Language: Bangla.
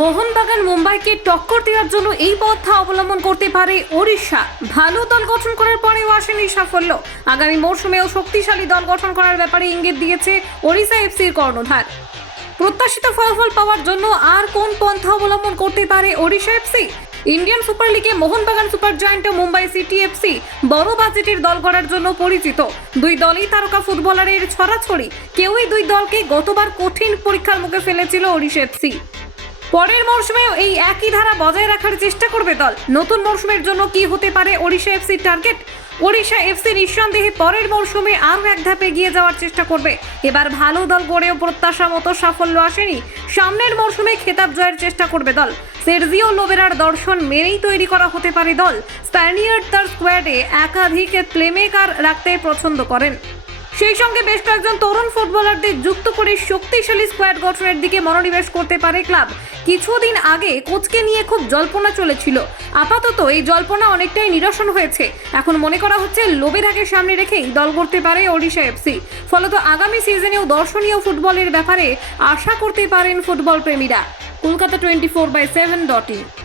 মোহনবাগান মুম্বাইকে টক্কর দেওয়ার জন্য এই পথটা অবলম্বন করতে পারে ওড়িশা। ভালো দল গঠন করার পরেও আসেনি সাফল্য। আগামী মরশুমেও শক্তিশালী দল গঠন করার ব্যাপারে ইঙ্গিত দিয়েছে ওড়িশা এফসির কর্ণধার। প্রত্যাশিত ফলাফল পাওয়ার জন্য আর কোন পন্থা অবলম্বন করতে পারে ওড়িশা এফসি? ইন্ডিয়ান সুপার লিগে মোহনবাগান সুপার জায়ান্ট ও মুম্বাই সিটি এফসি বড় বাজেটের দল গড়ার জন্য পরিচিত। দুই দলই তারকা ফুটবলারের ছড়াছড়ি। কেউই দুই দলকে গতবার কঠিন পরীক্ষার মুখে ফেলেছিল ওড়িশা এফসি। পরের মরশুমেও এই একই ধারা বজায় রাখার চেষ্টা করবে দল। নতুন মরশুমের জন্য কি হতে পারে ওড়িশা এফসির টার্গেট? ওড়িশা এফসি নিঃসন্দেহে পরের মরশুমে আরও এক ধাপ এগিয়ে যাওয়ার চেষ্টা করবে। এবার ভালো দল গড়েও প্রত্যাশা মতো সাফল্য আসেনি। সামনের মরশুমে খেতাব জয়ের চেষ্টা করবে দল। সের্জিও লোবেরার দর্শন মেনেই তৈরি করা হতে পারে দল। স্প্যানিয়ার্ড তার স্কোয়াডে একাধিক প্লেমেকার রাখতে পছন্দ করেন। সেই সঙ্গে বেশ কয়েকজন তরুণ ফুটবলারদের যুক্ত করে শক্তিশালী স্কোয়াড গঠনের দিকে মনোনিবেশ করতে পারে ক্লাব। কিছুদিন আগে কোচকে নিয়ে খুব জল্পনা চলেছিল। আপাতত এই জল্পনা অনেকটাই নিরসন হয়েছে। এখন মনে করা হচ্ছে লোবেরাকে সামনে রেখেই দল গড়তে পারে ওড়িশা এফসি। ফলত আগামী সিজনেও দর্শনীয় ফুটবলের ব্যাপারে আশা করতে পারেন ফুটবল প্রেমীরা। কলকাতা 24/7.in।